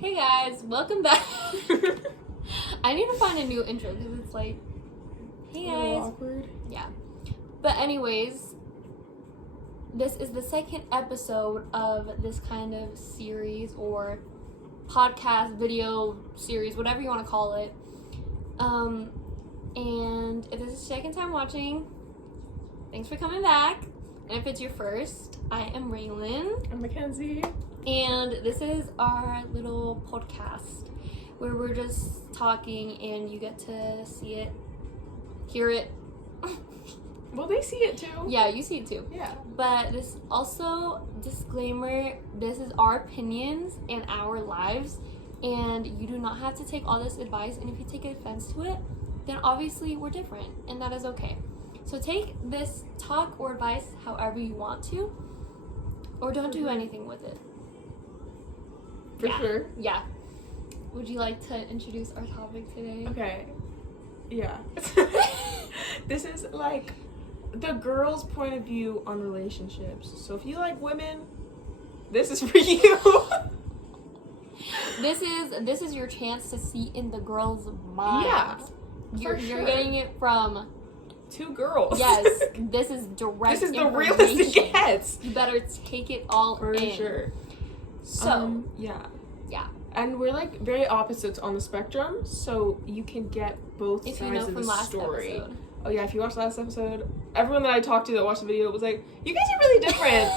Hey guys, welcome back. I need to find a new intro because it's like, hey guys. A little awkward. Yeah. But anyways, this is the second episode of this kind of series or podcast, video series, whatever you want to call it. And if this is your second time watching, thanks for coming back. And if it's your first, I am Raylan. I'm Mackenzie. And this is our little podcast where we're just talking and you get to see it, hear it. Well, they see it too. Yeah, you see it too. Yeah. But this also, disclaimer, this is our opinions and our lives, and you do not have to take all this advice, and if you take offense to it, then obviously we're different, and that is okay. So take this talk or advice however you want to, or don't do anything with it. For sure. Yeah. Would you like to introduce our topic today? Okay. Yeah. This is like the girl's point of view on relationships. So if you like women, this is for you. This is your chance to see in the girl's mind. Yeah. You're sure. getting it from Two girls. yes. This is direct. This is the information. realest it gets. You better take it all For in. sure. So yeah. yeah. And we're like very opposites on the spectrum, so you can get both If you sides know of from the last story. episode. Oh yeah, if you watched last episode, everyone that I talked to that watched the video was like, "You guys are really different."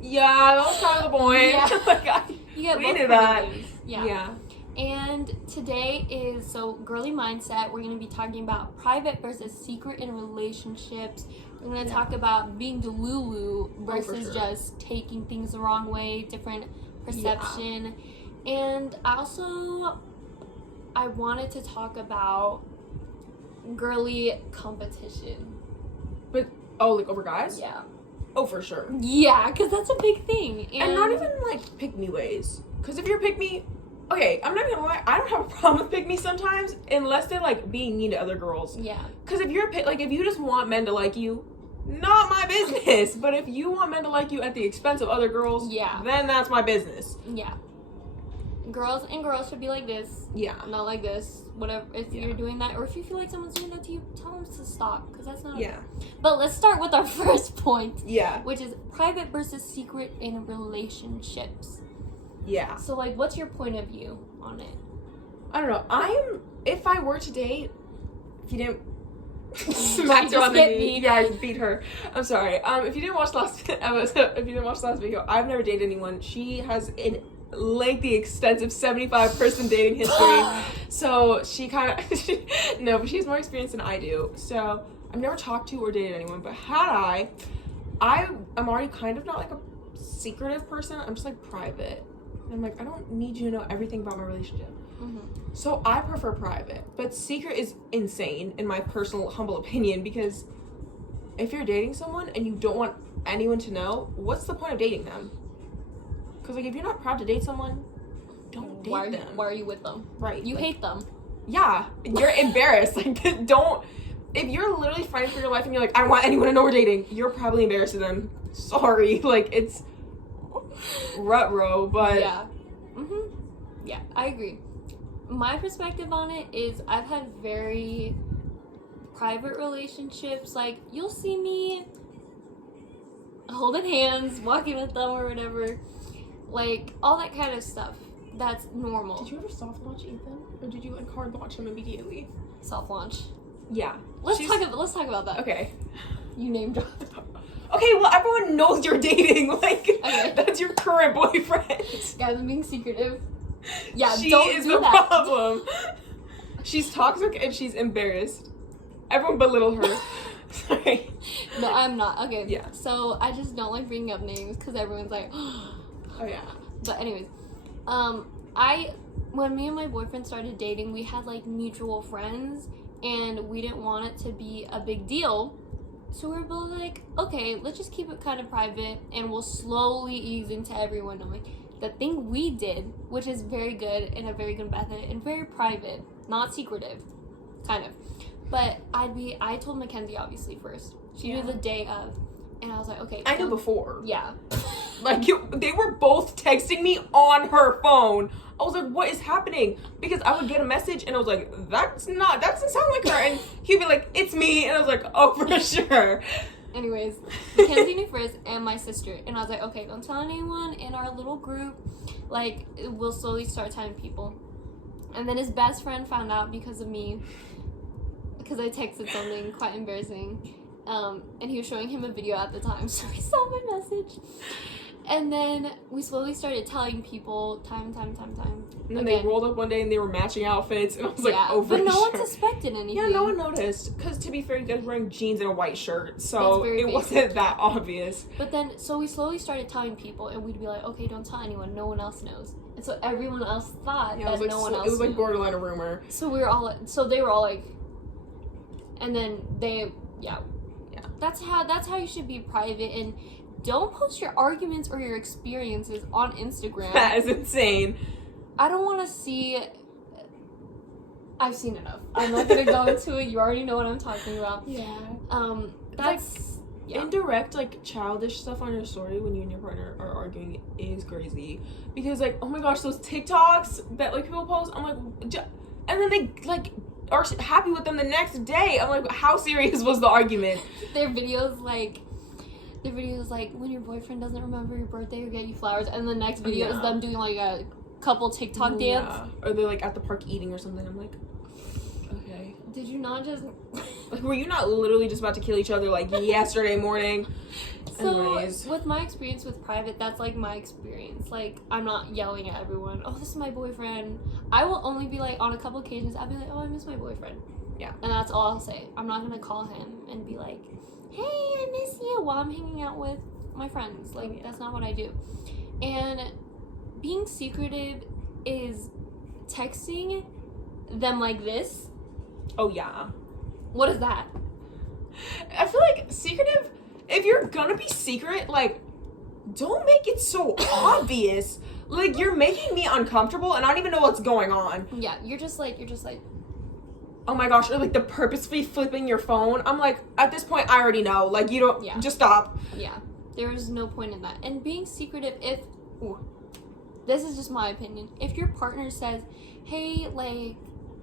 Yeah, that was kind of the point. Yeah. Like, You get we both knew point of that. views. Yeah. Yeah. And today is girly mindset. We're going to be talking about private versus secret in relationships. We're going to talk about being delulu versus sure. just taking things the wrong way, different perception. And I wanted to talk about girly competition. But like over guys? Yeah. Oh, for sure. Yeah, because that's a big thing. And not even like pick me ways. Because if you're pick me, okay, I'm not gonna lie, I don't have a problem with pick me sometimes, unless they're like being mean to other girls. Yeah. Because if you're if you just want men to like you, not my business. But if you want men to like you at the expense of other girls, Yeah. then that's my business. Yeah. Girls should be like this. Yeah. Not like this. Whatever. If Yeah. you're doing that, or if you feel like someone's doing that to you, tell them to stop, because that's not. Yeah. But let's start with our first point, Yeah. which is private versus secret in relationships. Yeah. So, like, what's your point of view on it? I don't know. If I were to date, if you didn't smack her on the hit knee. me. Yeah, I just beat her. I'm sorry. If you didn't watch last episode, if you didn't watch the last video, I've never dated anyone. She has an lengthy, extensive 75-person dating history. So she kind of no, but she has more experience than I do. So I've never talked to or dated anyone. But had I'm already kind of not like a secretive person. I'm just like private. And I'm like, I don't need you to know everything about my relationship. Mm-hmm. So I prefer private, but secret is insane in my personal humble opinion, because if you're dating someone and you don't want anyone to know, what's the point of dating them? Because like if you're not proud to date someone, don't date them. Why are you with them? Right. You hate them. Yeah, you're embarrassed. Like don't. If you're literally fighting for your life and you're like, I don't want anyone to know we're dating, you're probably embarrassed of them. Sorry, like it's ruh-roh, but Yeah. Yeah, I agree. My perspective on it is I've had very private relationships. Like, you'll see me holding hands, walking with them or whatever. Like, all that kind of stuff. That's normal. Did you ever soft launch Ethan, or did you like hard launch him immediately? Self launch. Yeah. Let's talk about that. Okay. You name dropped. Okay, well, everyone knows you're dating. Like, Okay. That's your current boyfriend. Guys, I'm being secretive. Yeah, she don't is do the that. problem. She's toxic and she's embarrassed. Everyone belittle her. Sorry. No, I'm not. Okay. Yeah. So I just don't like bringing up names because everyone's like, Oh yeah. But anyways, when me and my boyfriend started dating, we had like mutual friends, and we didn't want it to be a big deal. So we were both like, okay, let's just keep it kind of private, and we'll slowly ease into everyone knowing. The thing we did, which is very good and a very good method and very private, not secretive, kind of. But I told Mackenzie obviously first. She knew the day of, and I was like, okay. I knew before. Yeah. Like, they were both texting me on her phone. I was like, what is happening? Because I would get a message and I was like, that doesn't sound like her. And he'd be like, it's me. And I was like, oh, for sure. Anyways, Mackenzie knew first and my sister. And I was like, okay, don't tell anyone in our little group. Like, we'll slowly start telling people. And then his best friend found out because of me. Because I texted something quite embarrassing. And he was showing him a video at the time. So he saw my message. And then we slowly started telling people time. And then they rolled up one day and they were matching outfits. And I was like, yeah, oh, for but no sure. one suspected anything. Yeah, no one noticed. Because to be fair, you guys were wearing jeans and a white shirt. So it wasn't that obvious. But then, so we slowly started telling people. And we'd be like, okay, don't tell anyone. No one else knows. And so everyone else thought that like, no one else knew. It was like knew. borderline a rumor. So they were all like, and then yeah. That's how you should be private, and don't post your arguments or your experiences on Instagram. That is insane. I don't want to see. I've seen enough. I'm not gonna go into it. You already know what I'm talking about. Yeah. That's indirect, like, childish stuff on your story when you and your partner are arguing is crazy, because, like, oh my gosh, those TikToks that, like, people post, I'm like, and then they, like, are happy with them the next day. I'm like, how serious was the argument? Their videos like when your boyfriend doesn't remember your birthday or get you flowers, and the next video is them doing like a couple TikTok dance. Or they're like at the park eating or something. I'm like, okay. Did you not just like, were you not literally just about to kill each other like yesterday morning? So Anyways. with my experience with private, that's like my experience. Like, I'm not yelling at everyone, oh, this is my boyfriend. I will only be like, on a couple occasions, I'll be like, oh, I miss my boyfriend. Yeah. And that's all I'll say. I'm not gonna call him and be like, hey, I miss you, while I'm hanging out with my friends. Like, that's not what I do. And being secretive is texting them like this. Oh, yeah. What is that? I feel like secretive, if you're gonna be secret, like, don't make it so obvious. Like, you're making me uncomfortable and I don't even know what's going on. Yeah, you're just like, oh my gosh, or like the purposefully flipping your phone. I'm like, at this point, I already know. Like, you don't, just stop. Yeah, there's no point in that. And being secretive, this is just my opinion. If your partner says, hey, like,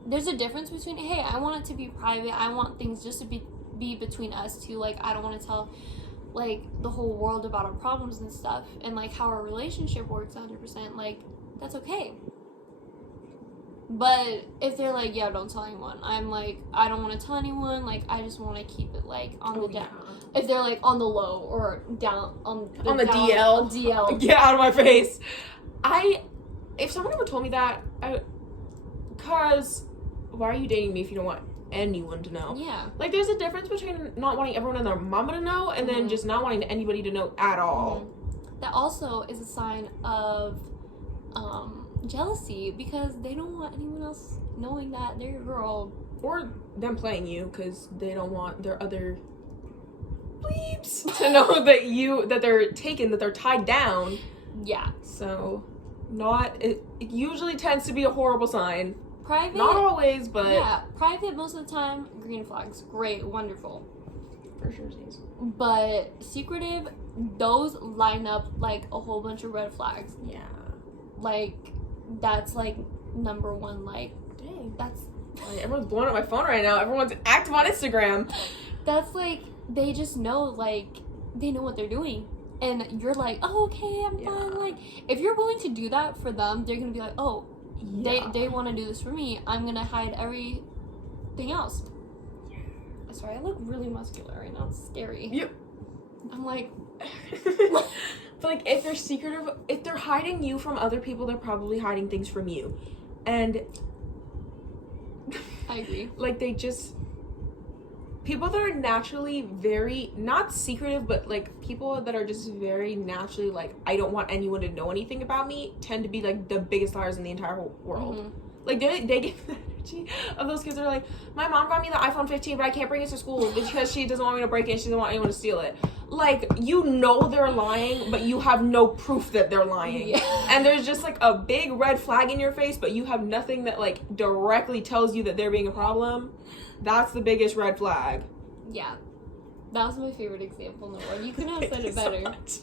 there's a difference between, hey, I want it to be private. I want things just to be between us two. Like, I don't want to tell, like, the whole world about our problems and stuff. And, like, how our relationship works 100%. Like, that's okay. But if they're like, yeah, don't tell anyone, I'm like, I don't want to tell anyone, like, I just want to keep it, like, on the down. If they're, like, on the low or down, on the DL. Get out of my face. If someone ever told me that, because why are you dating me if you don't want anyone to know? Yeah. Like, there's a difference between not wanting everyone and their mama to know and then just not wanting anybody to know at all. That also is a sign of, jealousy, because they don't want anyone else knowing that they're your girl, or them playing you because they don't want their other bleeps to know that they're taken, that they're tied down. Yeah. So it usually tends to be a horrible sign. Private, not always, but yeah, private most of the time, green flags, great, wonderful, for sure. But secretive, those line up like a whole bunch of red flags. Yeah. Like, that's like number one. Like, dang, that's like, everyone's blowing up my phone right now. Everyone's active on Instagram. That's like, they just know, like, they know what they're doing, and you're like, oh, okay, I'm fine. Like, if you're willing to do that for them, they're gonna be like, oh, they want to do this for me, I'm gonna hide everything else. Sorry, I look really muscular right now. It's scary. Yep. I'm like but like, if they're secretive, if they're hiding you from other people, they're probably hiding things from you. And I agree. Like, people that are naturally very, not secretive, but like people that are just very naturally like, I don't want anyone to know anything about me, tend to be like the biggest liars in the entire whole world. Like, they get the energy of those kids that are like, my mom got me the iPhone 15, but I can't bring it to school because she doesn't want me to break it and she doesn't want anyone to steal it. Like, you know they're lying, but you have no proof that they're lying. Yeah. And there's just like a big red flag in your face, but you have nothing that like directly tells you that they're being a problem. That's the biggest red flag. Yeah. That was my favorite example in the world. You couldn't have said it better. So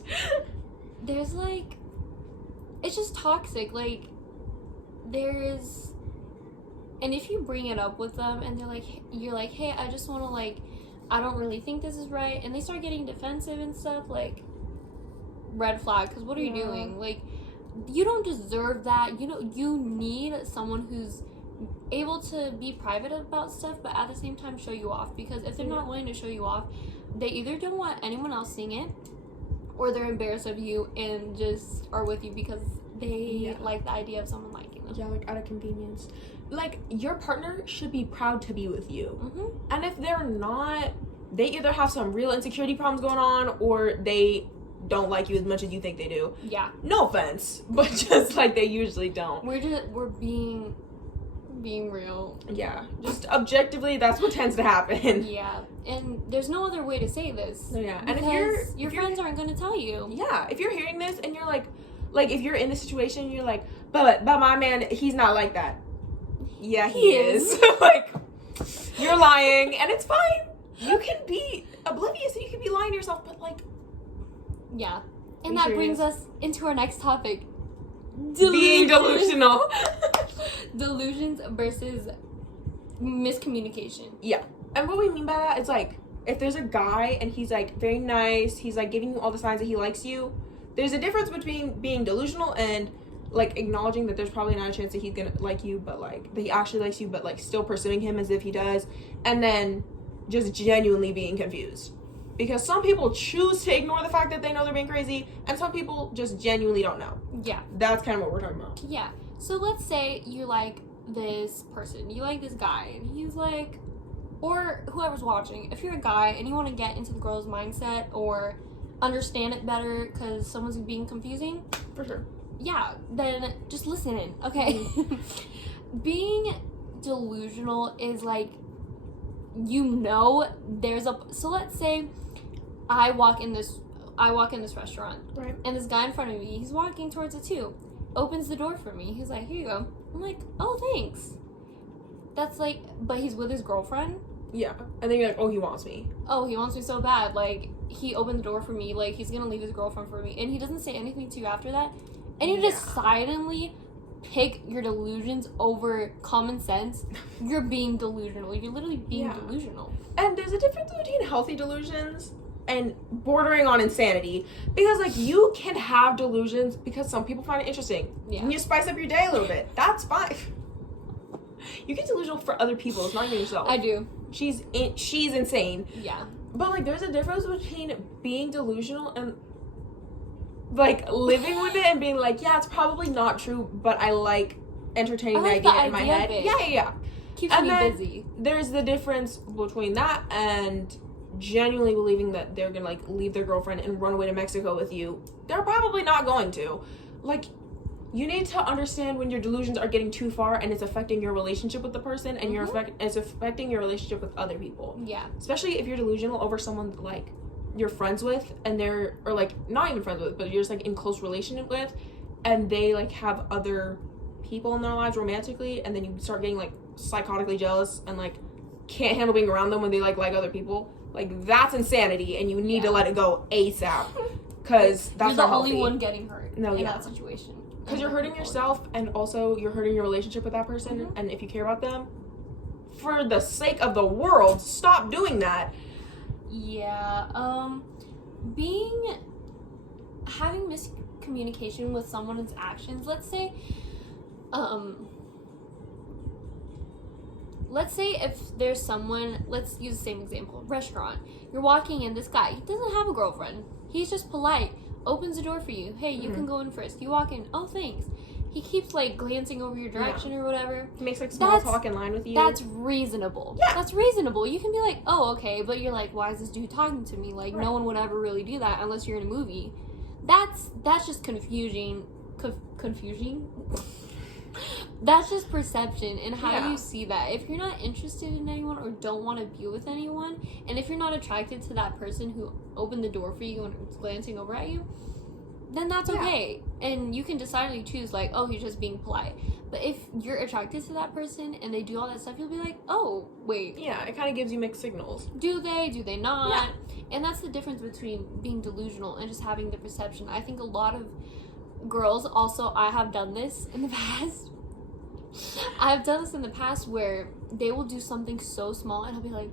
There's like, it's just toxic. Like, there's, and if you bring it up with them and you're like, hey, I just want to like, I don't really think this is right, and they start getting defensive and stuff, like, red flag, because what are you doing? Like, you don't deserve that. You need someone who's able to be private about stuff, but at the same time show you off, because if they're not willing to show you off, they either don't want anyone else seeing it, or they're embarrassed of you and just are with you because they like the idea of someone liking them. Yeah, like out of convenience. Like, your partner should be proud to be with you. And if they're not, they either have some real insecurity problems going on, or they don't like you as much as you think they do. Yeah. No offense, but just like they usually don't. We're being real. Yeah. Just objectively, that's what tends to happen. Yeah. And there's no other way to say this. No, yeah. And if your friends aren't going to tell you. Yeah. If you're hearing this and you're like if you're in this situation, you're like, but my man, he's not like that. Yeah, he is. Like, you're lying, and it's fine. You can be oblivious and you can be lying to yourself, but like, yeah. And that brings us into our next topic. Being delusional. Delusions versus miscommunication. Yeah. And what we mean by that is, like, if there's a guy and he's like very nice, he's like giving you all the signs that he likes you, there's a difference between being delusional and like acknowledging that there's probably not a chance that he's gonna like you, but like that he actually likes you, but like still pursuing him as if he does, and then just genuinely being confused. Because some people choose to ignore the fact that they know they're being crazy, and some people just genuinely don't know. Yeah. That's kind of what we're talking about. Yeah. So let's say you like this person, you like this guy, and he's like, or whoever's watching, if you're a guy and you want to get into the girl's mindset or understand it better because someone's being confusing, For sure. yeah, then just listen in, okay? Being delusional is like, so let's say I walk in this restaurant, Right. and this guy in front of me, he's walking towards it too, opens the door for me, he's like, here you go. I'm like, oh, thanks. That's like, but he's with his girlfriend. Yeah. And then you're like, oh, he wants me. Oh, he wants me so bad. Like, he opened the door for me. Like, he's gonna leave his girlfriend for me. And he doesn't say anything to you after that. And you just silently pick your delusions over common sense. You're being delusional. You're literally being delusional. And there's a difference between healthy delusions and bordering on insanity. Because, like, you can have delusions because some people find it interesting. Yeah. And you spice up your day a little bit. That's fine. You get delusional for other people. It's not even yourself. I do. She's insane. Yeah. But, like, there's a difference between being delusional and, like, living with it and being like, yeah, it's probably not true, but I like entertaining the idea in my head. Yeah. Keeps me busy. There's the difference between that and genuinely believing that they're gonna, like, leave their girlfriend and run away to Mexico with you. They're probably not going to. Like, you need to understand when your delusions are getting too far and it's affecting your relationship with the person and it's affecting your relationship with other people. Yeah. Especially if you're delusional over someone, like, you're friends with and they're, or, like, not even friends with, but you're just, like, in close relationship with, and they, like, have other people in their lives romantically, and then you start getting, like, psychotically jealous and, like, can't handle being around them when they like other people. Like, that's insanity, and you need to let it go ASAP. Because that's you're not the only healthy. one getting hurt in that situation. Because you're hurting yourself, and also you're hurting your relationship with that person, and if you care about them, for the sake of the world, stop doing that. Yeah, having miscommunication with someone's actions, let's say if there's someone, let's use the same example, restaurant, you're walking in, this guy, he doesn't have a girlfriend, he's just polite, opens the door for you, hey, you can go in first, you walk in, oh, thanks. He keeps, like, glancing over your direction or whatever. He makes, like, small talk in line with you. That's reasonable. Yeah. That's reasonable. You can be like, oh, okay, but you're like, why is this dude talking to me? Like, no one would ever really do that unless you're in a movie. That's just confusing. Confusing? That's just perception and how you see that. If you're not interested in anyone or don't want to be with anyone, and if you're not attracted to that person who opened the door for you and is glancing over at you, then that's okay. And you can decidedly choose, like, oh, he's just being polite. But if you're attracted to that person and they do all that stuff, you'll be like, oh, wait. Yeah, it kind of gives you mixed signals. Do they not? Yeah. And that's the difference between being delusional and just having the perception. I think a lot of girls, also, I have done this in the past, I've done this in the past where they will do something so small and I'll be like,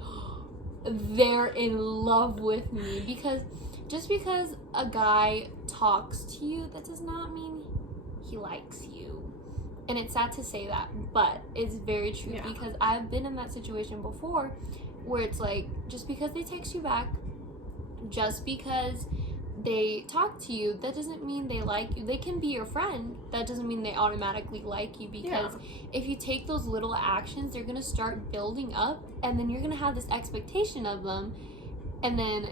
they're in love with me. Because just because a guy talks to you, that does not mean he likes you. And it's sad to say that, but it's very true. Yeah. Because I've been in that situation before where it's like, just because they text you back, just because they talk to you, that doesn't mean they like you. They can be your friend. That doesn't mean they automatically like you, because if you take those little actions, they're going to start building up, and then you're going to have this expectation of them, and then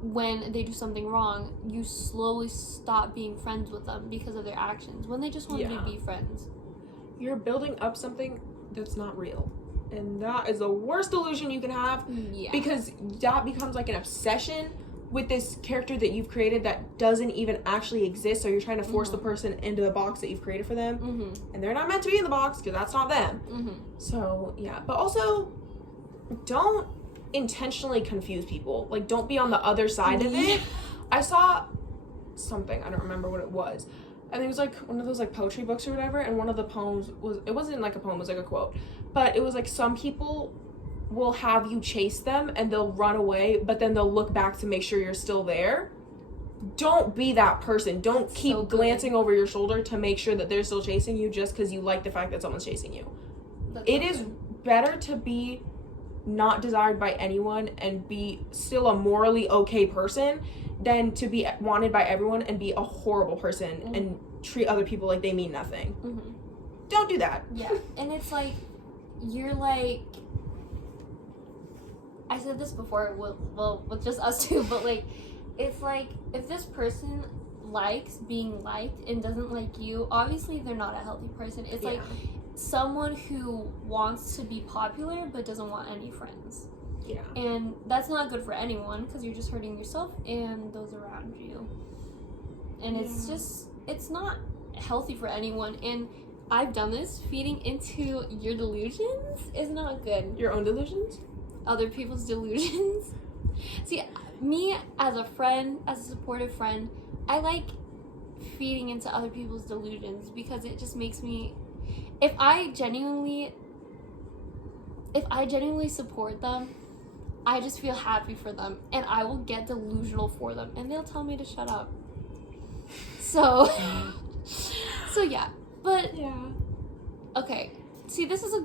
when they do something wrong, you slowly stop being friends with them because of their actions, when they just want to be friends. You're building up something that's not real. And that is the worst delusion you can have, because that becomes like an obsession with this character that you've created that doesn't even actually exist. So you're trying to force the person into the box that you've created for them, and they're not meant to be in the box because that's not them. So yeah, but also don't intentionally confuse people. Like, don't be on the other side of it. I saw something, I don't remember what it was. I think it was like one of those like poetry books or whatever, and one of the poems was, it wasn't like a poem, it was like a quote, but it was like, some people will have you chase them and they'll run away, but then they'll look back to make sure you're still there. Don't be that person. Don't keep glancing over your shoulder to make sure that they're still chasing you just because you like the fact that someone's chasing you. It is better to be not desired by anyone and be still a morally okay person than to be wanted by everyone and be a horrible person and treat other people like they mean nothing. Don't do that. Yeah. And it's like, you're like, I said this before, with just us two, but like, it's like, if this person likes being liked and doesn't like you, obviously they're not a healthy person. It's like someone who wants to be popular but doesn't want any friends. Yeah. And that's not good for anyone, because you're just hurting yourself and those around you. And it's just, it's not healthy for anyone. And I've done this. Feeding into your delusions is not good. Your own delusions? Other people's delusions. See, me as a friend, as a supportive friend, I like feeding into other people's delusions, because it just makes me, if I genuinely support them, I just feel happy for them, and I will get delusional for them, and they'll tell me to shut up. So yeah, but okay. See, this is a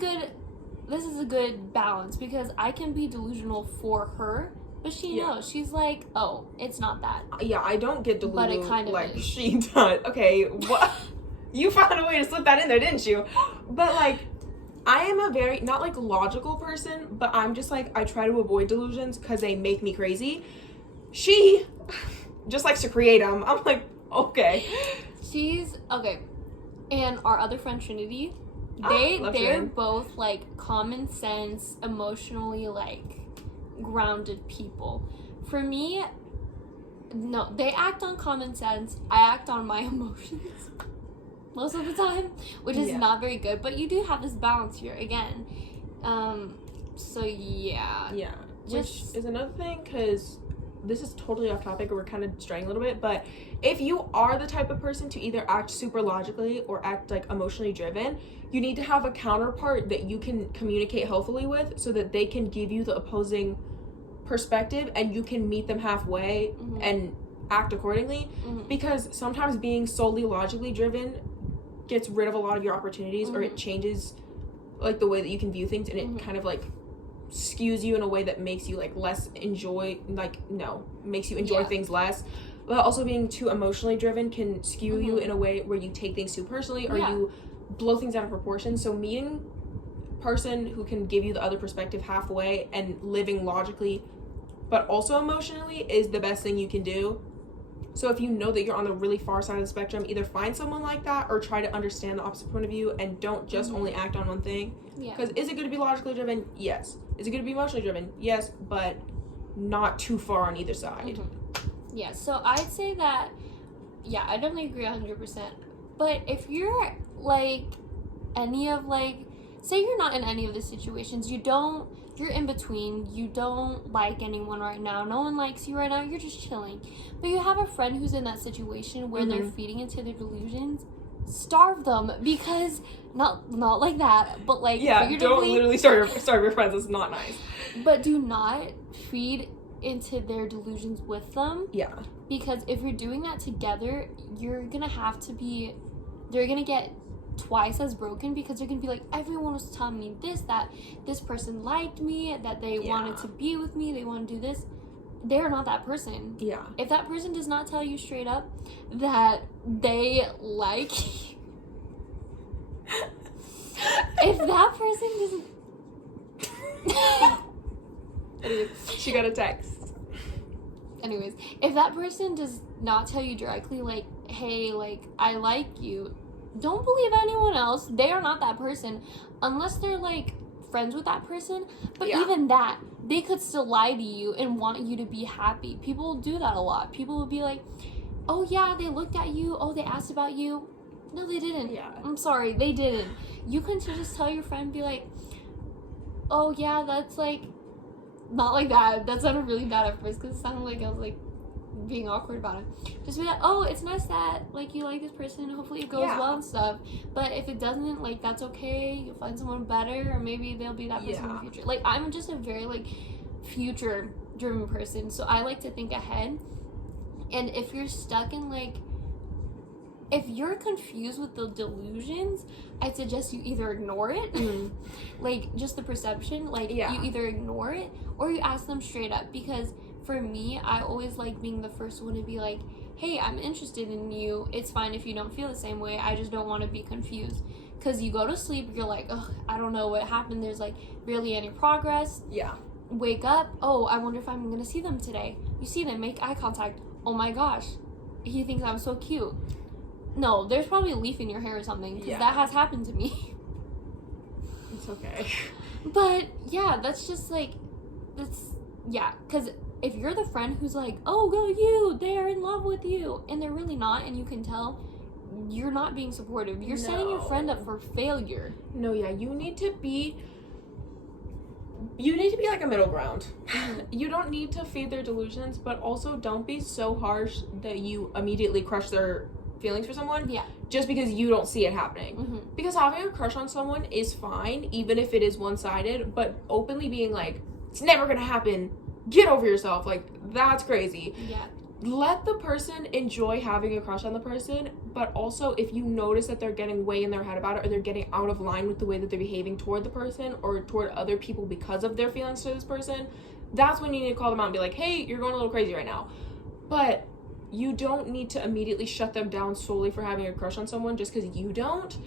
good balance, because I can be delusional for her, but she knows. She's like, oh, it's not that. Yeah, I don't get delusional, but it kind of like is. She does. Okay, what? You found a way to slip that in there, didn't you? But like, I am a very, not like logical person, but I'm just like, I try to avoid delusions because they make me crazy. She just likes to create them. I'm like, okay. She's, okay. And our other friend, Trinity, they're both like common sense, emotionally like grounded people. For me, no, they act on common sense. I act on my emotions most of the time, which is not very good, but you do have this balance here again. So yeah, which is another thing, because this is totally off topic, or we're kind of straying a little bit, but if you are the type of person to either act super logically or act like emotionally driven, you need to have a counterpart that you can communicate healthfully with, so that they can give you the opposing perspective and you can meet them halfway and act accordingly. Because sometimes being solely logically driven gets rid of a lot of your opportunities, or it changes like the way that you can view things, and it kind of like skews you in a way that makes you like less enjoy, makes you enjoy things less. But also being too emotionally driven can skew you in a way where you take things too personally, or you blow things out of proportion. So meeting a person who can give you the other perspective halfway and living logically but also emotionally is the best thing you can do. So if you know that you're on the really far side of the spectrum, either find someone like that or try to understand the opposite point of view, and don't just only act on one thing. Because is it good to be logically driven? Yes. Is it good to be emotionally driven? Yes, but not too far on either side. Yeah, so I'd say that, I definitely agree 100%. But if you're like any of like, say you're not in any of the situations, you're in between, you don't like anyone right now, no one likes you right now, you're just chilling, but you have a friend who's in that situation where they're feeding into their delusions, starve them, because not like that, but like Yeah, figuratively, don't literally starve your friends. It's not nice. but do not feed into their delusions with them. Yeah. Because if you're doing that together, they're gonna get twice as broken, because they're gonna be like, everyone was telling me this, that this person liked me, that they wanted to be with me, they want to do this. They're not that person. Yeah. If that person does not tell you straight up that they like you, if that person doesn't She got a text. anyways, if that person does not tell you directly, like, hey, like, I like you, don't believe anyone else. They are not that person, unless they're like friends with that person. But even that, they could still lie to you and want you to be happy. People do that a lot. People will be like, oh yeah, they looked at you, oh, they asked about you. No, they didn't. Yeah. I'm sorry, they didn't. You can just tell your friend, be like, oh yeah, that's like, not like that. That sounded really bad at first, because it sounded like I was like being awkward about it. Just be like, oh, it's nice that like you like this person, hopefully it goes well and stuff. But if it doesn't, like, that's okay. You'll find someone better, or maybe they'll be that person in the future. Like, I'm just a very like future driven person, so I like to think ahead. And if you're stuck in like, if you're confused with the delusions, I'd suggest you either ignore it, like just the perception, like you either ignore it or you ask them straight up. Because for me, I always like being the first one to be like, hey, I'm interested in you. It's fine if you don't feel the same way. I just don't want to be confused. Because you go to sleep, you're like, ugh, I don't know what happened. There's like barely any progress. Yeah. Wake up, oh, I wonder if I'm going to see them today. You see them, make eye contact. Oh my gosh, he thinks I'm so cute. No, there's probably a leaf in your hair or something, because that has happened to me. It's okay. But yeah, that's just like, because if you're the friend who's like, oh, go you, they're in love with you, and they're really not, and you can tell, you're not being supportive. You're setting your friend up for failure. No, yeah, you need to be like a middle ground. You don't need to feed their delusions, but also don't be so harsh that you immediately crush their feelings for someone just because you don't see it happening. Because having a crush on someone is fine, even if it is one-sided, but openly being like, it's never gonna happen, get over yourself, like, that's crazy. Let the person enjoy having a crush on the person, but also if you notice that they're getting way in their head about it, or they're getting out of line with the way that they're behaving toward the person or toward other people because of their feelings to this person, that's when you need to call them out and be like, hey, you're going a little crazy right now. But you don't need to immediately shut them down solely for having a crush on someone just because you don't.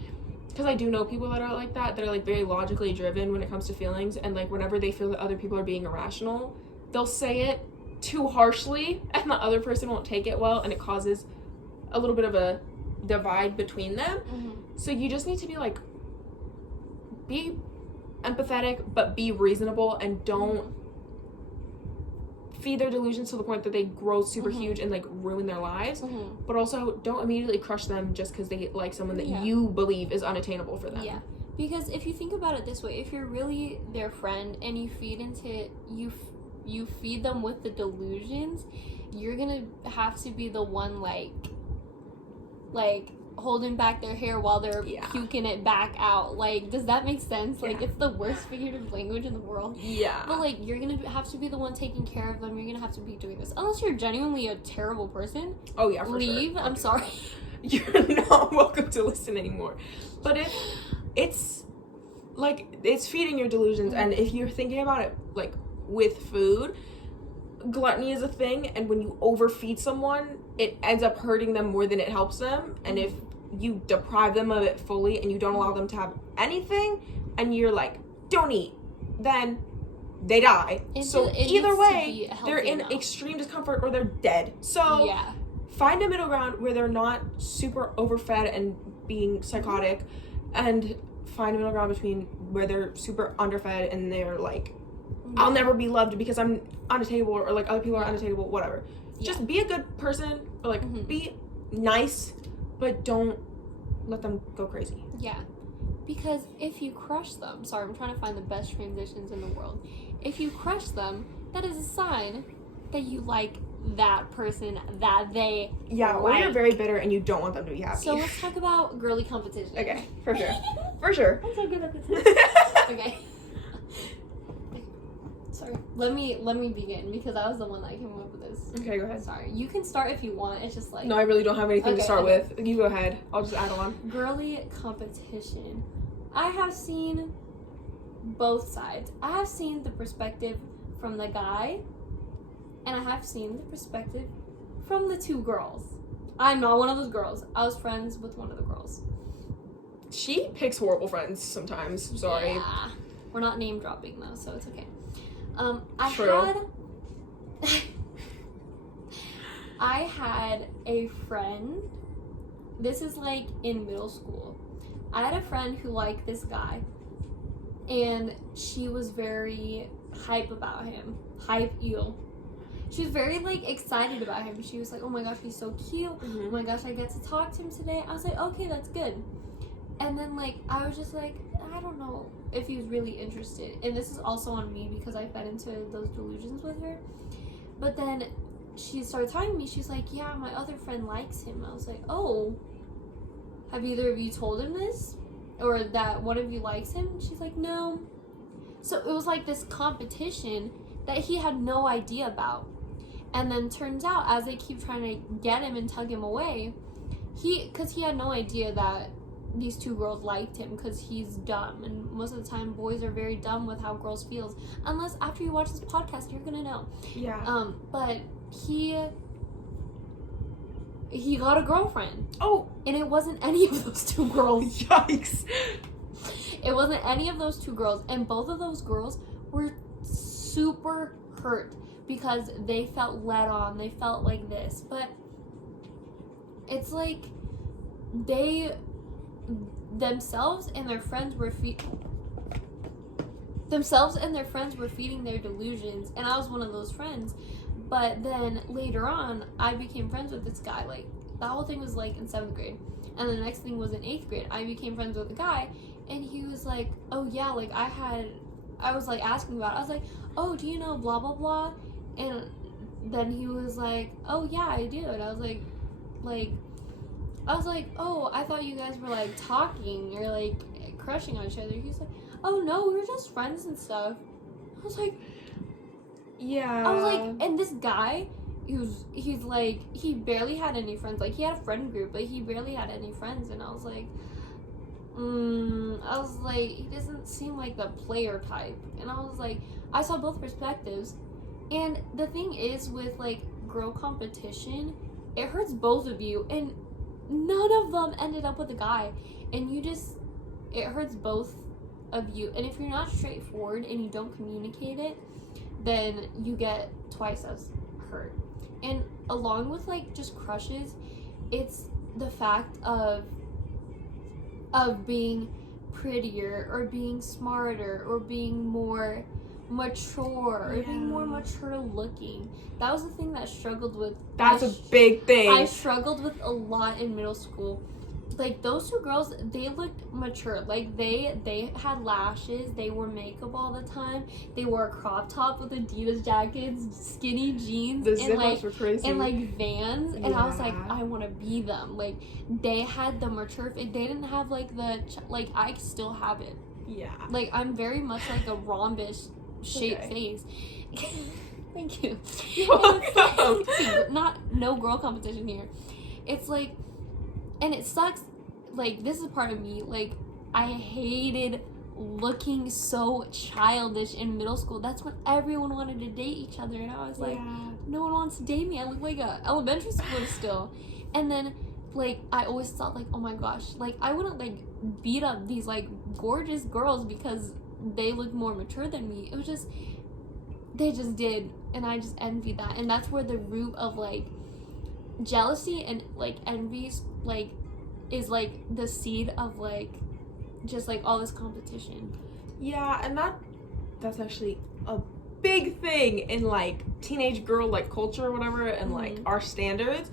Because I do know people that are like that are like very logically driven when it comes to feelings, and like whenever they feel that other people are being irrational, they'll say it too harshly and the other person won't take it well, and it causes a little bit of a divide between them. So you just need to be like, be empathetic but be reasonable, and don't feed their delusions to the point that they grow super huge and like ruin their lives. But also don't immediately crush them just because they like someone that you believe is unattainable for them. Because if you think about it this way, if you're really their friend and you feed into you feed them with the delusions, you're gonna have to be the one like holding back their hair while they're puking it back out. Like, does that make sense? Like, it's the worst figurative language in the world. But like, you're gonna have to be the one taking care of them. You're gonna have to be doing this, unless you're genuinely a terrible person. Oh yeah, for leave. Sure. I'm sorry. You're not welcome to listen anymore. But if it's like, it's feeding your delusions, and if you're thinking about it like with food, gluttony is a thing, and when you overfeed someone, it ends up hurting them more than it helps them. And if you deprive them of it fully and you don't allow them to have anything, and you're like, don't eat, then they die. So either way, they're in extreme discomfort or they're dead. So find a middle ground where they're not super overfed and being psychotic, and find a middle ground between where they're super underfed and they're like, I'll never be loved because I'm unattainable, or like other people are unattainable, whatever. Just be a good person, or like be nice, but don't let them go crazy. Because if you crush them, sorry, I'm trying to find the best transitions in the world. If you crush them, that is a sign that you like that person that they Yeah, or like. you're very bitter and you don't want them to be happy. So let's talk about girly competition. Okay, for sure. For sure. I'm so good at this. Okay. Sorry. Let me begin because I was the one that came up with this. Okay, go ahead. Sorry. You can start if you want. It's just like No, I really don't have anything to Okay, start okay. with. You go ahead. I'll just add on. girly competition. I have seen both sides. I have seen the perspective from the guy, and I have seen the perspective from the two girls. I'm not one of those girls. I was friends with one of the girls. She picks horrible friends sometimes. I'm sorry. Yeah. We're not name dropping though, so it's okay. True. I had a friend. This is like in middle school. I had a friend who liked this guy, and she was very hype about him. She was very like excited about him. She was like, "Oh my gosh, he's so cute. Oh my gosh, I get to talk to him today." I was like, "Okay, that's good." And then like I was just like, I don't know if he was really interested. And this is also on me because I fed into those delusions with her. But then she started talking to me. She's like, "Yeah, my other friend likes him." I was like, "Oh, have either of you told him this? Or that one of you likes him?" And she's like, "No." So it was like this competition that he had no idea about. And then turns out, as they keep trying to get him and tug him away, because he had no idea that these two girls liked him because he's dumb. And most of the time, boys are very dumb with how girls feels. Unless after you watch this podcast, you're gonna know. Yeah. But he got a girlfriend. Oh. And it wasn't any of those two girls. Yikes. It wasn't any of those two girls. And both of those girls were super hurt because they felt led on. They felt like this. But it's like themselves and their friends were feeding their delusions. And I was one of those friends. But then later on, I became friends with this guy. Like, that whole thing was like in 7th grade. And the next thing was in 8th grade. I became friends with a guy, and he was like, "Oh yeah, like I was like asking about it. I was like, "Oh, do you know blah blah blah?" And then he was like, "Oh yeah, I do." And I was like, "Oh, I thought you guys were like talking or like crushing on each other." He's like, "Oh no, we were just friends and stuff." I was like, Yeah. I was like, and this guy, he's like, he barely had any friends. Like, he had a friend group, but he barely had any friends. And I was like, he doesn't seem like the player type. And I was like, I saw both perspectives. And the thing is, with like girl competition, it hurts both of you. And none of them ended up with a guy. And it hurts both of you. And if you're not straightforward and you don't communicate it, then you get twice as hurt. And along with like just crushes, it's the fact of being prettier or being smarter or being more mature or being more mature looking. That was the thing that I struggled with. That's a big thing. I struggled with a lot in middle school. Like, those two girls, they looked mature. Like, they had lashes. They wore makeup all the time. They wore a crop top with Adidas jackets, skinny jeans, The and zip-ups were crazy. and like Vans. And I was like, Yeah. I want to be them. Like, they had the mature. They didn't have like like I still have it. Yeah. Like, I'm very much like a rhombish shaped Okay. face. Thank you. You're welcome. No girl competition here. It's like, and it sucks. Like, this is part of me. Like, I hated looking so childish in middle school. That's when everyone wanted to date each other, and I was like, no one wants to date me. I look like a elementary schooler still. And then, like, I always thought, like, oh my gosh, like, I wouldn't like beat up these like gorgeous girls because they look more mature than me. It was just, they just did, and I just envied that. And that's where the root of like jealousy and like envy like is like the seed of like just like all this competition. Yeah, and that's actually a big thing in like teenage girl like culture or whatever, and like our standards.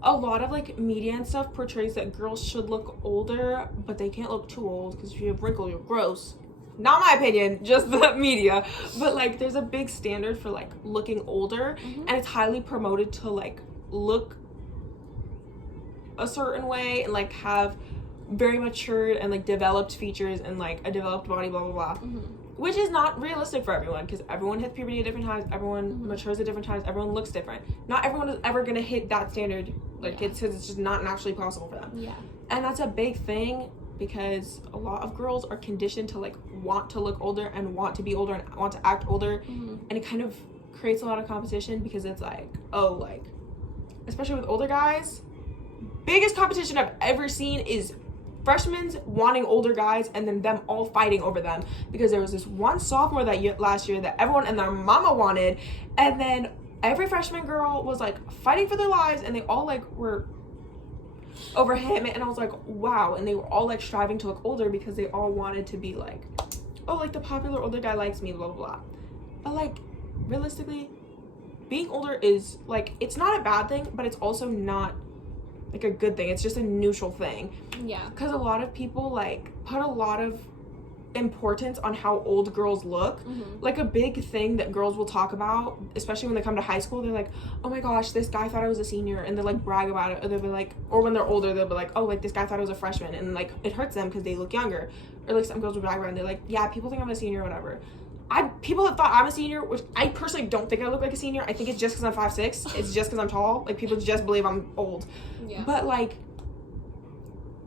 A lot of like media and stuff portrays that girls should look older, but they can't look too old because if you have wrinkles, you're gross. not my opinion, just the media, but like there's a big standard for like looking older, and it's highly promoted to like look a certain way and like have very matured and like developed features and like a developed body, blah blah blah, which is not realistic for everyone, because everyone hits puberty at different times, everyone matures at different times, everyone looks different. Not everyone is ever gonna hit that standard, like it's just not naturally possible for them. And that's a big thing, because a lot of girls are conditioned to like want to look older and want to be older and want to act older, and it kind of creates a lot of competition, because it's like, oh, like especially with older guys, biggest competition I've ever seen is freshmen wanting older guys and then them all fighting over them, because there was this one sophomore that year, last year, that everyone and their mama wanted, and then every freshman girl was like fighting for their lives, and they all like were over him, and I was like, wow. And they were all like striving to look older because they all wanted to be like, oh, like the popular older guy likes me, blah blah blah. But like realistically, being older is like, it's not a bad thing, but it's also not like a good thing. It's just a neutral thing. Because a lot of people like put a lot of importance on how old girls look. Like a big thing that girls will talk about, especially when they come to high school, they're like, oh my gosh, this guy thought I was a senior, and they like brag about it, or they'll be like, or when they're older they'll be like, oh, like this guy thought I was a freshman, and like it hurts them because they look younger. Or like some girls will brag about it and they're like, yeah, people think I'm a senior or whatever. People have thought I'm a senior, which I personally don't think I look like a senior. I think it's just because I'm 5'6". It's just because I'm tall. Like people just believe I'm old. But like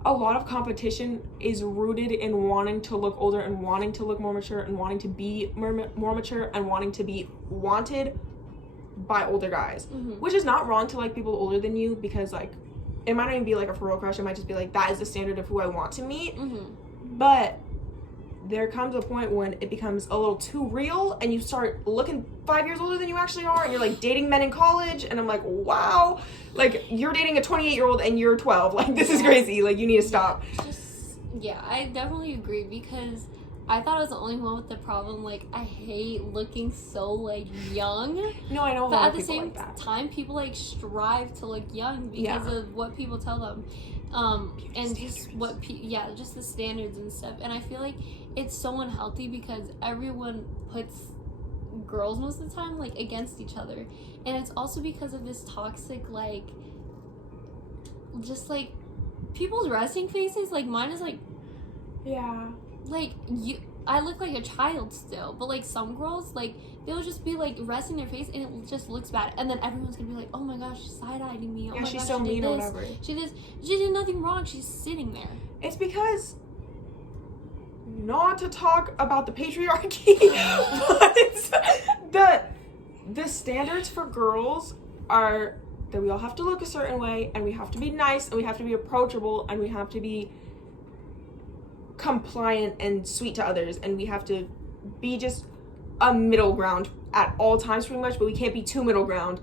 a lot of competition is rooted in wanting to look older and wanting to look more mature and wanting to be more mature and wanting to be wanted by older guys, which is not wrong to like people older than you, because like it might not even be like a for real crush. It might just be like, that is the standard of who I want to meet. But there comes a point when it becomes a little too real, and you start looking 5 years older than you actually are, and you're like dating men in college, and I'm like, wow, like you're dating a 28-year-old and you're 12. Like this is crazy. Like you need to stop. I definitely agree, because I thought I was the only one with the problem. Like I hate looking so like young. No, I know. But at the same time, people like strive to look young because of what people tell them. And just what just the standards and stuff. And I feel like it's so unhealthy, because everyone puts girls most of the time like against each other, and it's also because of this toxic like just like people's resting faces. Like mine is like, like I look like a child still, but like some girls, like they'll just be like resting their face and it just looks bad, and then everyone's gonna be like, oh my gosh, she's side-eyeing me, oh my she's gosh, so she mean did or this, whatever. she did nothing wrong, she's sitting there. It's because, not to talk about the patriarchy, but the standards for girls are that we all have to look a certain way, and we have to be nice, and we have to be approachable, and we have to be compliant and sweet to others, and we have to be just a middle ground at all times pretty much, but we can't be too middle ground.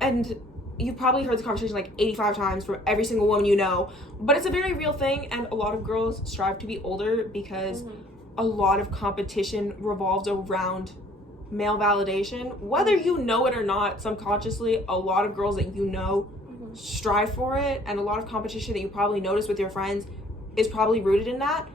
And you've probably heard the conversation like 85 times from every single woman you know, but it's a very real thing, and a lot of girls strive to be older because a lot of competition revolves around male validation, whether you know it or not. Subconsciously, a lot of girls that you know strive for it, and a lot of competition that you probably notice with your friends is probably rooted in that.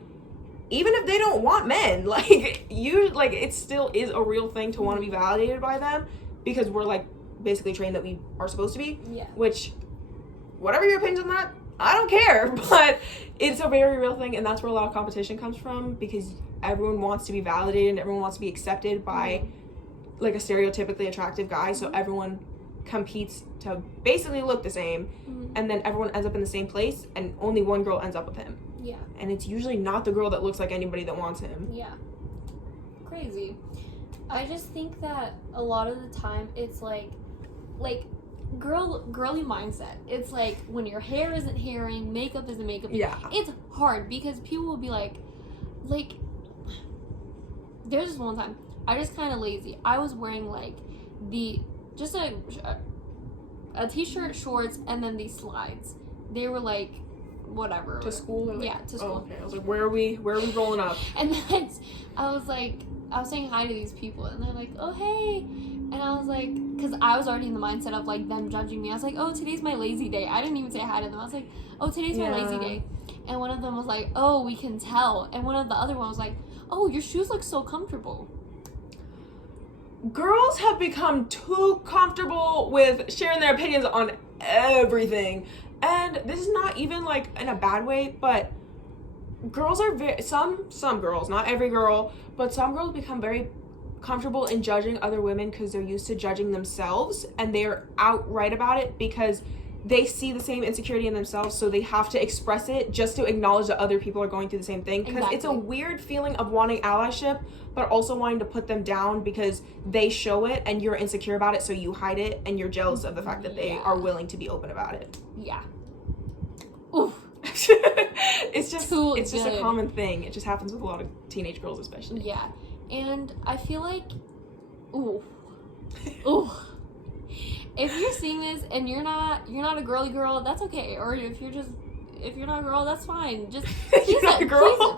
Even if they don't want men, like you, like it still is a real thing to want to be validated by them, because we're like basically trained that we are supposed to be. Which, whatever your opinions on that, I don't care, but it's a very real thing, and that's where a lot of competition comes from, because everyone wants to be validated and everyone wants to be accepted by like a stereotypically attractive guy, so everyone competes to basically look the same, and then everyone ends up in the same place, and only one girl ends up with him. And it's usually not the girl that looks like anybody that wants him. Crazy. I just think that a lot of the time it's like girly mindset. It's like when your hair isn't hairing, makeup isn't makeup. It's hard because people will be like there's this one time I just kind of lazy. I was wearing like just a t-shirt, shorts, and then these slides. They were like whatever. To school? Or like, to school. Oh, okay. I was like, where are we rolling up? And then I was saying hi to these people, and they're like, oh, hey. And I was like, because I was already in the mindset of like them judging me. I was like, oh, today's my lazy day. I didn't even say hi to them. I was like, oh, today's my lazy day. and one of them was like, oh, we can tell, and one of the other one was like, oh, your shoes look so comfortable. Girls have become too comfortable with sharing their opinions on everything, and this is not even like in a bad way, but girls are some girls, not every girl, but some girls become very comfortable in judging other women because they're used to judging themselves, and they're outright about it because they see the same insecurity in themselves, so they have to express it just to acknowledge that other people are going through the same thing, because it's a weird feeling of wanting allyship but also wanting to put them down because they show it and you're insecure about it, so you hide it, and you're jealous of the fact that they are willing to be open about it. Yeah. Oof. It's just a common thing. It just happens with a lot of teenage girls especially. Yeah. And I feel like, ooh, if you're seeing this and you're not a girly girl, that's okay. Or if you're not a girl, that's fine. Just please, not a girl.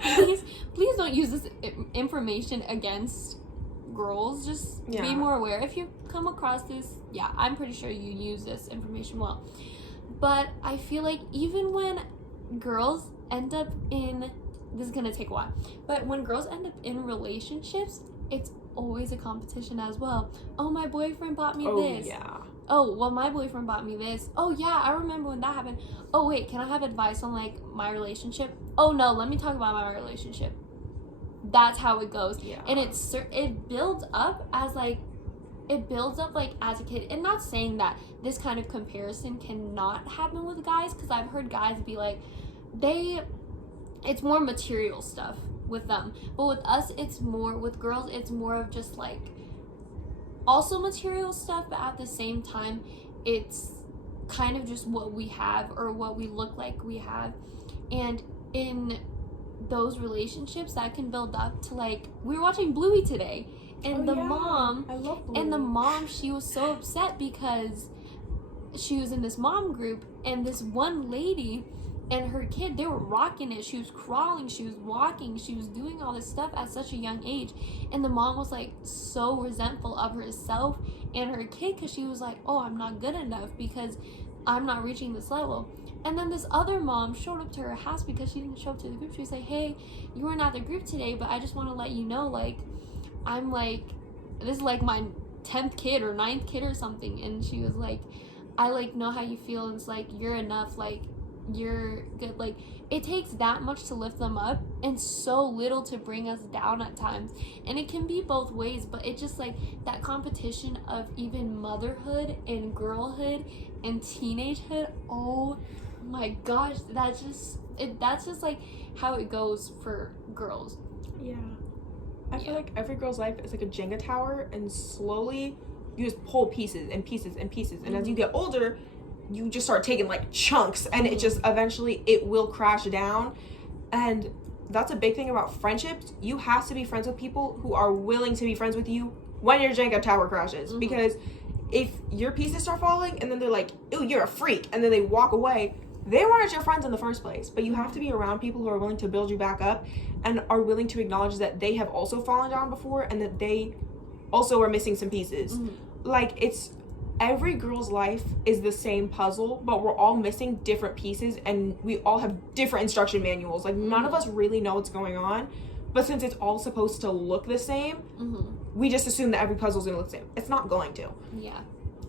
please don't use this information against girls. Just be more aware. If you come across this, I'm pretty sure you use this information well. But I feel like even when girls end up in, this is gonna take a while, but when girls end up in relationships, it's always a competition as well. Oh, my boyfriend bought me this. Oh, well, my boyfriend bought me this. Oh, yeah, I remember when that happened. Oh, wait, can I have advice on, like, my relationship? Oh, no, let me talk about my relationship. That's how it goes. Yeah. And it builds up as, like, as a kid. And not saying that this kind of comparison cannot happen with guys, because I've heard guys be like, it's more material stuff with them. But with us, with girls, it's more of just, like, also material stuff, but at the same time, it's kind of just what we have or what we look like we have. And in those relationships, that can build up to, like, we were watching Bluey today, and mom, I love Bluey. And the mom, she was so upset because she was in this mom group, and this one lady and her kid, they were rocking it. She was crawling, she was walking, she was doing all this stuff at such a young age. And the mom was, like, so resentful of herself and her kid because she was like, oh, I'm not good enough because I'm not reaching this level. And then this other mom showed up to her house because she didn't show up to the group. She was like, hey, you weren't at the group today, but I just want to let you know, like, I'm, like, this is, like, my 10th kid or 9th kid or something. And she was like, I, like, know how you feel, and it's like, you're enough, like, you're good. Like, it takes that much to lift them up and so little to bring us down at times, and it can be both ways. But it just, like, that competition of even motherhood and girlhood and teenagehood, oh my gosh, that's just like how it goes for girls. I feel like every girl's life is like a Jenga tower, and slowly you just pull pieces and pieces and pieces, and as you get older, you just start taking, like, chunks, and it just eventually it will crash down. And that's a big thing about friendships. You have to be friends with people who are willing to be friends with you when your Jenga tower crashes, because if your pieces start falling and then they're like, ew, you're a freak, and then they walk away, they weren't your friends in the first place. But you have to be around people who are willing to build you back up and are willing to acknowledge that they have also fallen down before and that they also are missing some pieces. Like, every girl's life is the same puzzle, but we're all missing different pieces, and we all have different instruction manuals. Like, none of us really know what's going on, but since it's all supposed to look the same, we just assume that every puzzle's gonna look the same. It's not going to. Yeah.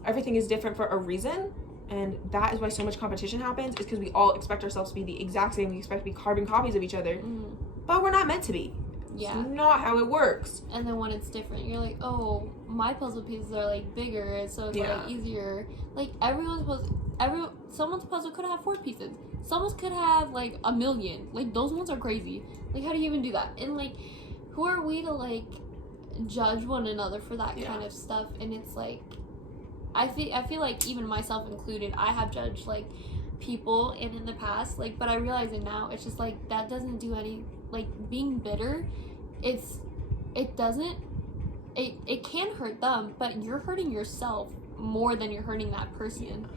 Everything is different for a reason, and that is why so much competition happens, is because we all expect ourselves to be the exact same. We expect to be carbon copies of each other, but we're not meant to be. Yeah. It's not how it works. And then when it's different, you're like, oh, my puzzle pieces are, like, bigger, so it's like easier. Like, someone's puzzle could have 4 pieces. Someone's could have, like, 1 million. Like, those ones are crazy. Like, how do you even do that? And, like, who are we to, like, judge one another for that kind of stuff? And it's like, I feel like even myself included, I have judged, like, people in the past, like, but I realize it now. It's just like, that doesn't do any, like, being bitter, it can hurt them, but you're hurting yourself more than you're hurting that person,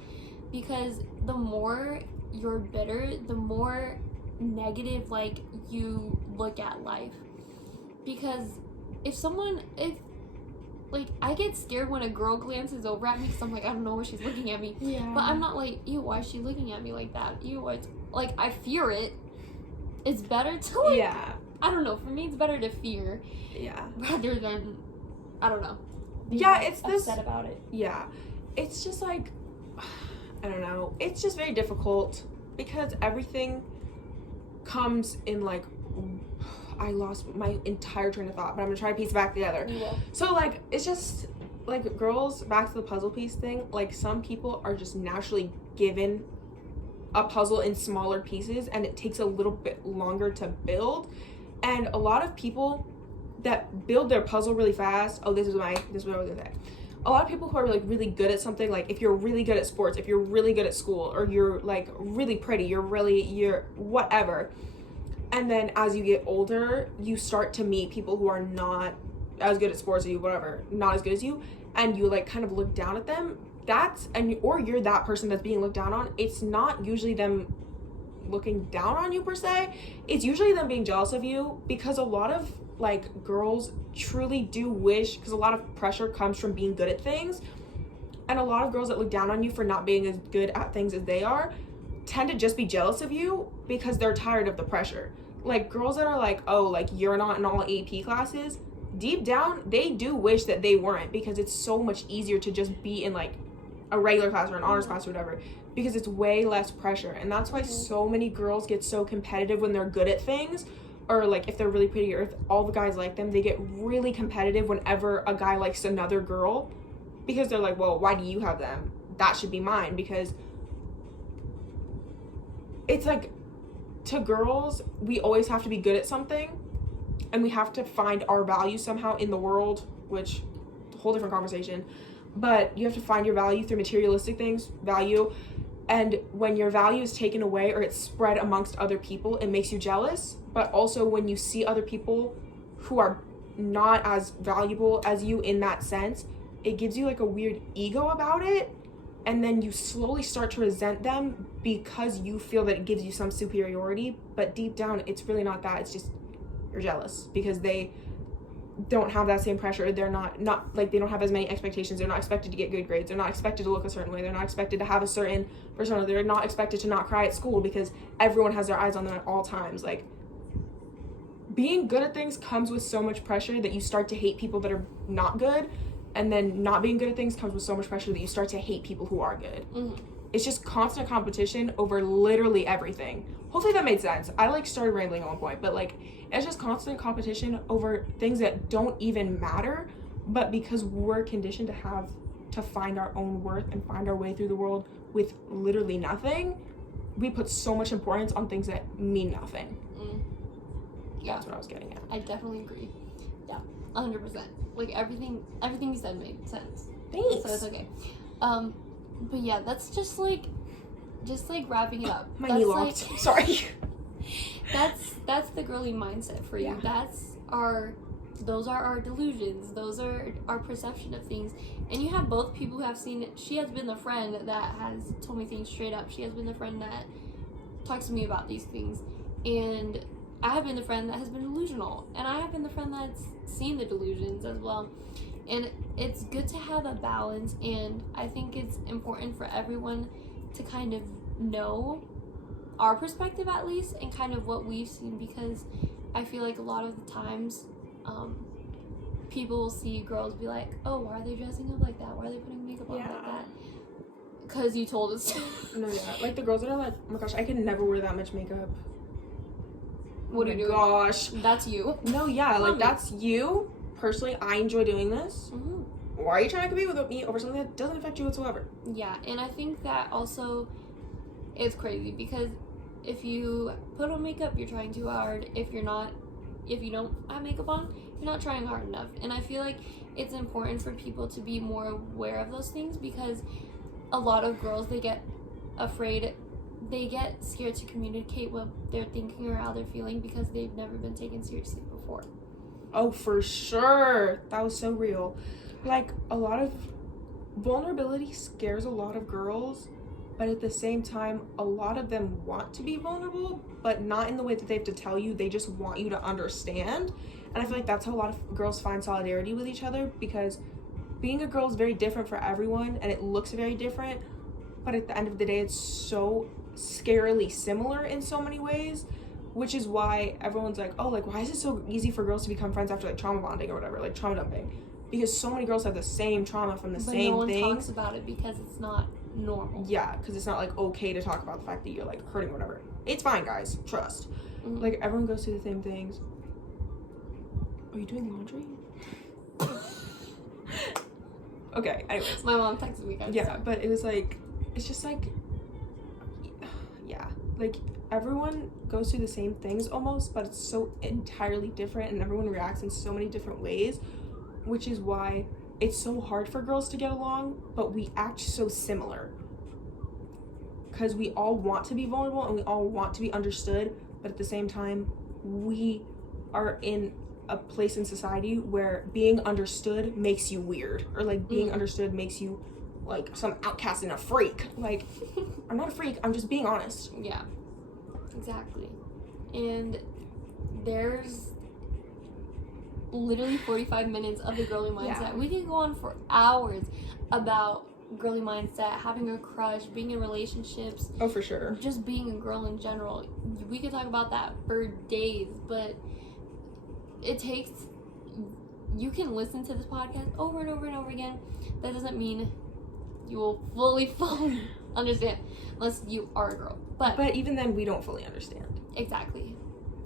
because the more you're bitter, the more negative, like, you look at life. Because like, I get scared when a girl glances over at me, because I'm like, I don't know why she's looking at me. But I'm not like, ew, why is she looking at me like that? Ew, like, I fear it, it's better to like, Yeah. I don't know, for me it's better to fear Yeah. rather than, I don't know, Yeah, being it's this. upset about it. Yeah. It's just like, I don't know. It's just very difficult because everything comes in like, I lost my entire train of thought, but I'm gonna try to piece it back together. You will. So like, it's just like girls, back to the puzzle piece thing, like some people are just naturally given a puzzle in smaller pieces and it takes a little bit longer to build. And a lot of people that build their puzzle really fast, this is what I was gonna say. A lot of people who are like really good at something, like if you're really good at sports, if you're really good at school, or you're like really pretty, you're whatever. And then as you get older, you start to meet people who are not as good at sports or not as good as you, and you like kind of look down at them. Or you're that person that's being looked down on. It's not usually them looking down on you per se. It's usually them being jealous of you, because a lot of like girls truly do wish, because a lot of pressure comes from being good at things, and a lot of girls that look down on you for not being as good at things as they are tend to just be jealous of you because they're tired of the pressure. Like girls that are like, oh, like you're not in all AP classes, deep down they do wish that they weren't, because it's so much easier to just be in like a regular class or an honors class or whatever, because it's way less pressure. And that's why so many girls get so competitive when they're good at things, or like if they're really pretty, or if all the guys like them, they get really competitive whenever a guy likes another girl, because they're like, well, why do you have them? That should be mine. Because it's like, to girls, we always have to be good at something, and we have to find our value somehow in the world, which a whole different conversation. But you have to find your value through materialistic things, and when your value is taken away or it's spread amongst other people, it makes you jealous. But also when you see other people who are not as valuable as you in that sense, it gives you like a weird ego about it, and then you slowly start to resent them because you feel that it gives you some superiority, but deep down it's really not that. It's just you're jealous because they don't have that same pressure. They're not like, they don't have as many expectations. They're not expected to get good grades. They're not expected to look a certain way. They're not expected to have a certain persona. They're not expected to not cry at school because everyone has their eyes on them at all times. Like, being good at things comes with so much pressure that you start to hate people that are not good, and then not being good at things comes with so much pressure that you start to hate people who are good. It's just constant competition over literally everything. Hopefully that made sense. I like started rambling at one point, but like, it's just constant competition over things that don't even matter, but because we're conditioned to find our own worth and find our way through the world with literally nothing, we put so much importance on things that mean nothing. Yeah, that's what I was getting at. I definitely agree. Yeah, 100%. Like everything you said made sense. Thanks. So it's okay. But yeah, that's just like wrapping it up. My that's knee locked. Like, sorry. That's the girly mindset for you. Yeah. Those are our delusions. Those are our perception of things. And you have both people who have seen it. She has been the friend that has told me things straight up. She has been the friend that talks to me about these things. And I have been the friend that has been delusional. And I have been the friend that's seen the delusions as well. And it's good to have a balance. And I think it's important for everyone to kind of know our perspective, at least, and kind of what we've seen, because I feel like a lot of the times people will see girls be like, oh, why are they dressing up like that? Why are they putting makeup on like that? Because you told us. No, yeah. Like the girls that are like, oh my gosh, I could never wear that much makeup. What are you doing? Gosh. That's you. No, yeah, like that's you. Personally, I enjoy doing this. Why are you trying to compete with me over something that doesn't affect you whatsoever? Yeah, and I think that also is crazy, because if you put on makeup, you're trying too hard. If you don't have makeup on, you're not trying hard enough. And I feel like it's important for people to be more aware of those things, because a lot of girls, they get afraid, they get scared to communicate what they're thinking or how they're feeling because they've never been taken seriously before. Oh, for sure. That was so real. Like, a lot of vulnerability scares a lot of girls, but at the same time, a lot of them want to be vulnerable, but not in the way that they have to tell you. They just want you to understand. And I feel like that's how a lot of girls find solidarity with each other, because being a girl is very different for everyone, and it looks very different, but at the end of the day, it's so scarily similar in so many ways. which is why everyone's like, oh, like, why is it so easy for girls to become friends after, like, trauma bonding or whatever, like, trauma dumping? Because so many girls have the same trauma from the same But no thing. one talks about it because it's not normal. Yeah, because it's not, like, okay to talk about the fact that you're, like, hurting or whatever. It's fine, guys. Trust. Like, everyone goes through the same things. Are you doing laundry? Okay, anyways. My mom texted me, guys. Yeah, but it was, like, it's just, like, yeah. Like, everyone goes through the same things almost, but it's so entirely different, and everyone reacts in so many different ways, which is why it's so hard for girls to get along, but we act so similar. Because we all want to be vulnerable, and we all want to be understood, but at the same time, we are in a place in society where being understood makes you weird, or, like, being understood makes you, like, some outcast and a freak. Like, I'm not a freak, I'm just being honest. Yeah, exactly. And there's literally 45 minutes of the girly mindset. Yeah. We can go on for hours about girly mindset, having a crush, being in relationships, Oh, for sure. just being a girl in general. We could talk about that for days, but it takes, you can listen to this podcast over and over and over again. That doesn't mean you will fully understand unless you are a girl. But even then, we don't fully understand. exactly.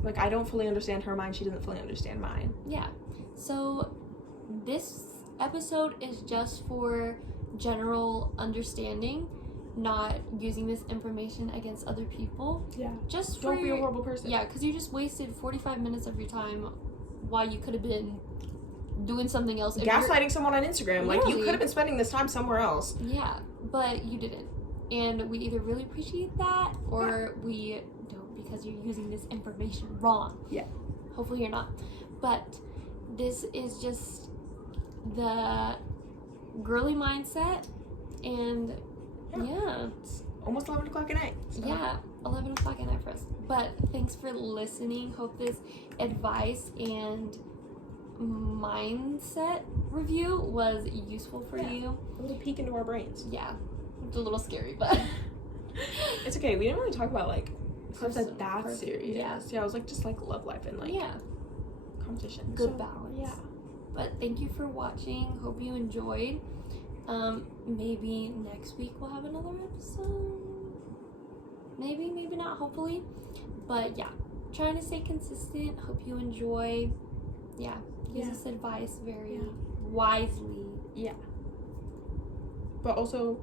Like, I don't fully understand her mind, she doesn't fully understand mine. Yeah. So this episode is just for general understanding, not using this information against other people. Yeah. Just for Don't be a horrible person. Yeah, because you just wasted 45 minutes of your time while you could have been doing something else. Gaslighting someone on Instagram. Like, you Literally. could have been spending this time somewhere else. Yeah, but you didn't. And we either really appreciate that or we don't, because you're using this information wrong. Yeah. Hopefully you're not. But this is just the girly mindset, and yeah. It's almost 11 o'clock at night. So. Yeah, 11 o'clock at night for us. But thanks for listening. Hope this advice and mindset review was useful for you. A little peek into our brains. Yeah, it's a little scary, but It's okay. We didn't really talk about, like, stuff Person- that's person- serious. yeah. Yeah, it was, like, just, like, love life and, like, yeah, competition. good So, balance. Yeah. But thank you for watching. Hope you enjoyed. Maybe next week we'll have another episode. Maybe not, hopefully. But yeah, trying to stay consistent. Hope you enjoy. Yeah, use this advice very wisely. Yeah. But also,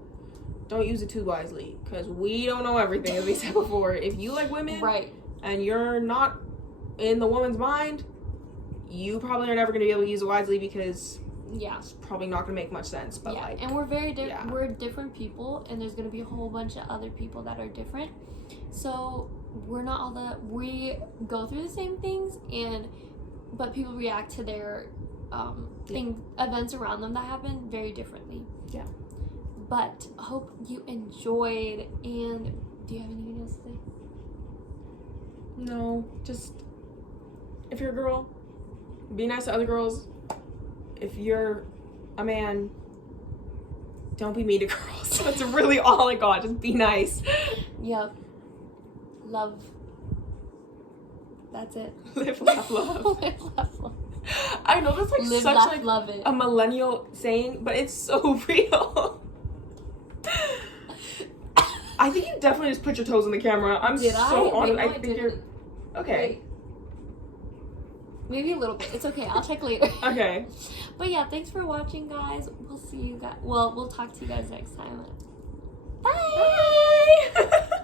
don't use it too wisely, because we don't know everything, as we said before. If you like women, Right. and you're not in the woman's mind, you probably are never going to be able to use it wisely, because Yeah. it's probably not going to make much sense. But Yeah, like, and we're very yeah. we're different people, and there's gonna be a whole bunch of other people that are different. So we're not all we go through the same things, but people react to their events around them that happen very differently. Yeah. But hope you enjoyed. And do you have anything else to say? no, just, if you're a girl, be nice to other girls. If you're a man, don't be mean to girls. That's really all I got. Just be nice. Yep. Love. That's it. Live, laugh, love. Live, laugh, love. I know that's like Live, such laugh, like love it. a millennial saying, but it's so real. I think you definitely just put your toes in the camera. I'm Did so I? on Wait, it. no, I I think didn't. you're okay. Wait. Maybe a little bit. It's okay. I'll check later. Okay. But yeah, thanks for watching, guys. We'll see you guys. Well, we'll talk to you guys next time. Bye. Bye.